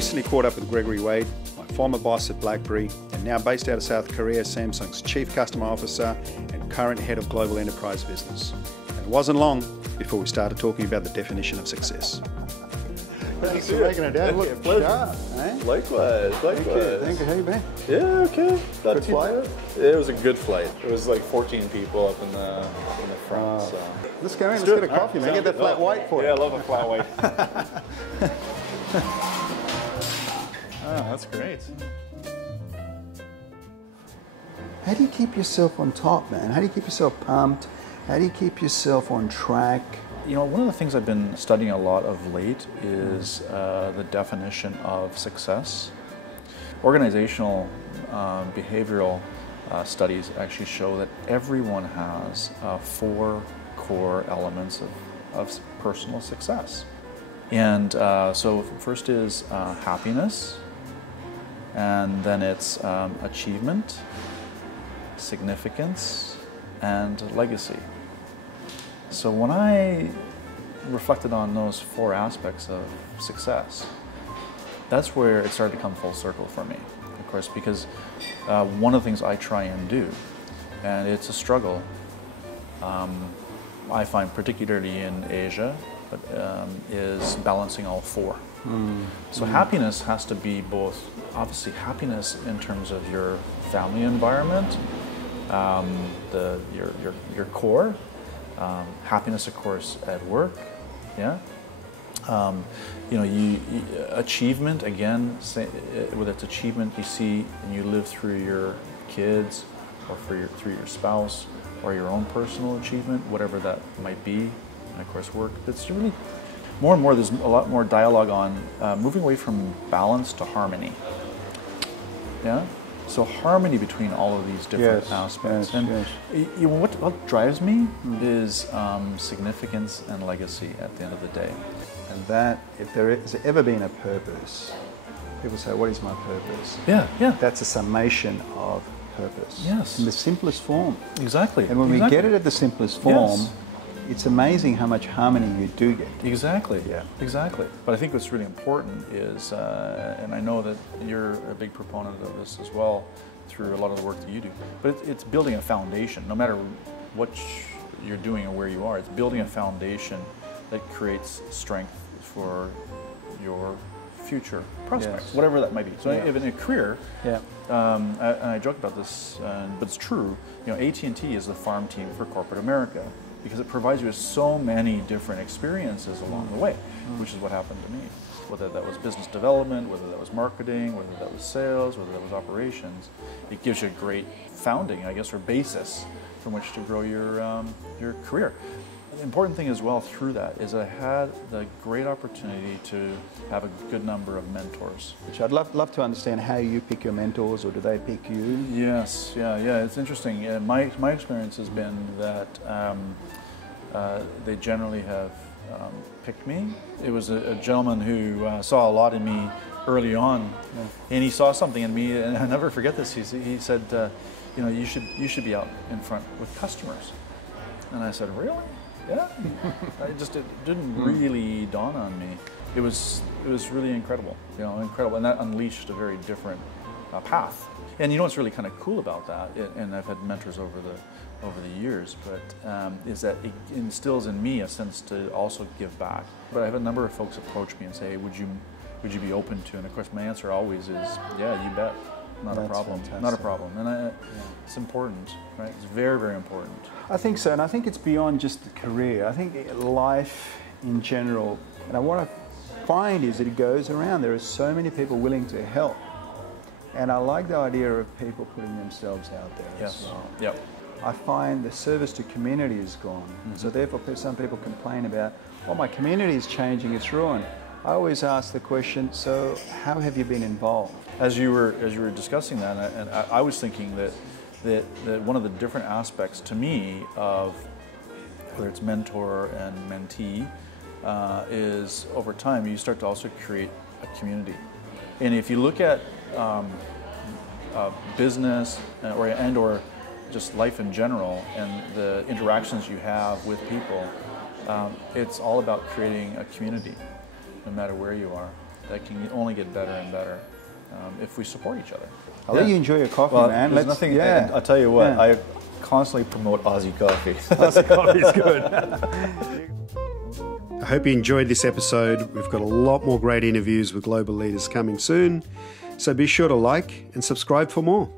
recently caught up with Gregory Wade, my former boss at BlackBerry, and now based out of South Korea, Samsung's Chief Customer Officer and current Head of Global Enterprise Business. And it wasn't long before we started talking about the definition of success. Thanks for making it down. Look sharp, eh? Likewise. Thank you. How you been? Yeah, okay. Good flight? It was a good flight. It was like 14 people up in the front. So. Let's go in. Let's get a coffee, man. Get that flat white for you. Yeah, I love a flat white. Oh, that's great. How do you keep yourself on top, man? How do you keep yourself pumped? How do you keep yourself on track? You know, one of the things I've been studying a lot of late is the definition of success. Organizational behavioral studies actually show that everyone has 4 core elements of personal success. And so first is happiness, and then it's achievement, significance, and legacy. So when I reflected on those 4 aspects of success, that's where it started to come full circle for me, of course, because one of the things I try and do, and it's a struggle, I find particularly in Asia, is balancing all 4. So happiness has to be both, obviously happiness in terms of your family environment, your core, happiness, of course, at work, yeah. You know, achievement, again, whether it's achievement you see and you live through your kids or through your spouse or your own personal achievement, whatever that might be, and of course work. It's really, more and more, there's a lot more dialogue on moving away from balance to harmony, yeah. So harmony between all of these different aspects. You know, what drives me is significance and legacy at the end of the day. And that, if there has ever been a purpose, people say, what is my purpose? Yeah. That's a summation of purpose. Yes. In the simplest form. Exactly. And when we get it at the simplest form, it's amazing how much harmony you do get. Exactly. Yeah. Exactly. But I think what's really important is, and I know that you're a big proponent of this as well through a lot of the work that you do, but it's building a foundation. No matter what you're doing or where you are, it's building a foundation that creates strength for your future prospects, whatever that might be. So even in a career, and I joke about this, but it's true. You know, AT&T is the farm team for corporate America, because it provides you with so many different experiences along the way, which is what happened to me. Whether that was business development, whether that was marketing, whether that was sales, whether that was operations, it gives you a great founding, I guess, or basis from which to grow your career. The important thing as well through that is I had the great opportunity to have a good number of mentors. Which I'd love to understand how you pick your mentors, or do they pick you? Yes, yeah, it's interesting. My experience has been that they generally have picked me. It was a gentleman who saw a lot in me early on, and he saw something in me, and I'll never forget this. He said, you know, you should be out in front with customers. And I said, really? Yeah. It didn't really dawn on me. It was really incredible, you know, and that unleashed a very different path. And you know what's really kind of cool about that, and I've had mentors over the years, but is that it instills in me a sense to also give back. But I have a number of folks approach me and say, would you be open to? And of course, my answer always is, yeah, you bet. Not a problem. Fantastic. Not a problem. And it's important, right? It's very, very important. I think so, and I think it's beyond just the career. I think life in general, and what I find is that it goes around. There are so many people willing to help. And I like the idea of people putting themselves out there as well. Yep. I find the service to community is gone. So therefore some people complain about, well, my community is changing, it's ruined. I always ask the question, so how have you been involved? As you were discussing that, and I was thinking that one of the different aspects to me of whether it's mentor and mentee is over time you start to also create a community. And if you look at business or just life in general and the interactions you have with people, it's all about creating a community, no matter where you are. that can only get better and better if we support each other. I'll let you enjoy your coffee, Well, man. there's nothing. Yeah. I'll tell you what. Yeah. I constantly promote Aussie coffee. Aussie coffee is good. I hope you enjoyed this episode. We've got a lot more great interviews with global leaders coming soon. So be sure to like and subscribe for more.